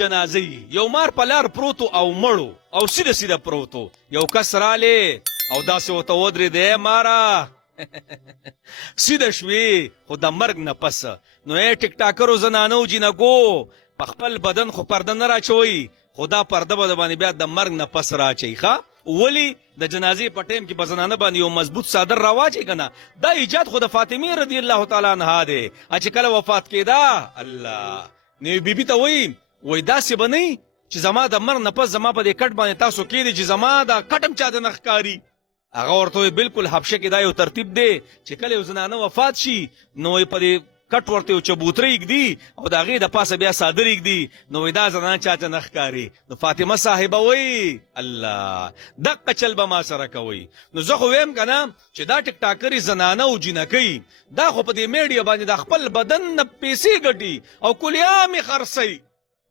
جنازه یو مار په لار پروتو او مړو او سیده سیده پروتو یو کس رالی او داسې ورته ودرېدی ماره سیده شوې خو د مرګ نه پس نو ای ټیک ټاکرو زنانو جینکو په خپل بدن خو پرده نه راچوئ خو دا پرده به د باندې بیا د مرګ نه پس راچئ ښه ولی د جنازې په ټیم کې په زنانه باندې یو مضبوط صادر راواچئ که نه دا ایجاد خو د فاطمې رضی الله تعالی عنها دی چې کله وفات کېده الله نو بیبي ته وایي داسې به نه چې زما د مرګ نه پس زما په دې کټ باندې تاسو کېدی چې زما دا کټ هم چاته نه ښکاري هغه ورته وایي بلکل حبشه کې دا یو ترتیب دی چې کله یو زنانه وفات شي نو په دې کټ ورته یو چبوتره ایږدي او د هغې د پاسه بیا صادر ایږدي نو دا زنانه چاته نه ښکاري نو فاطمه صاحبه وایي الله دقه چل به ما سره کوئ نو زه خو ویم که نه چې دا ټیک ټاکرې زنانه او جینکۍ دا خو په دې میډیا باندې د خپل بدن نه پیسې ګټي او کلیامې خرڅوي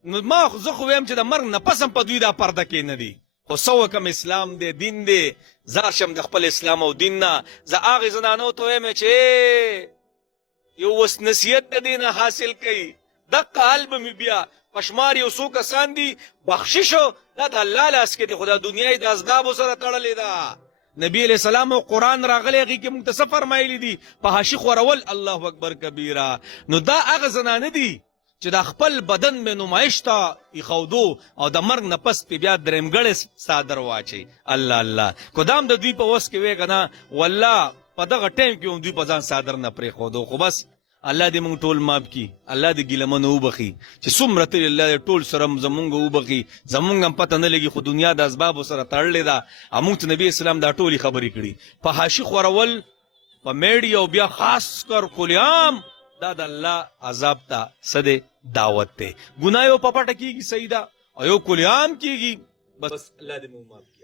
نو زه خو ویم چې د مرګ نه پس هم په دوی دا پرده کې نه دي خو څه وکړم اسلام دی دین دی زه شم د خپل اسلام او دین نه زه هغې زنانو ته ویم چې یو وس نصیحت د دې نه حاصل کوي دقه حل به مې بیا پشمار یو څو کسان دي بخششو دا د الله لاس کې دی خو دا دنیا یې د اسبابو سره تړلې ده نبی علیہ السلام او قرآن راغلی هغې کې موږ ته څه فرمایلي دي په حاشي خورول الله اکبر کبیره نو دا هغه زنانه دي چې د خپل بدن به نمایش ته ایښودو او د مرګ نه پس پې بیا درېمګړی صادر واچئ الله الله که دا هم د دوی په وس کې وی که نه والله په دغه ټایم کې هم دوی په ځان صادر نه پرېښودو خو بس الله دې موږ ټول ماف کي الله دې ګیلمنه وبخي چې څومره تللي الله دې ټول سره زمونږ وبخي زمونږ هم پته نه لګي خو دنیا د اسبابو سره تړلې ده او موږ ته نبي اسلام دا ټولې خبرې کړي په حاشي خورول په میډیا او بیا خاص کر کلیام دا د الله عذاب ته څه دی دعوت دی ګناه یو په پټه کېږي صحیح ده او یو کلیام کېږي بس الله دې موږ معاف کړي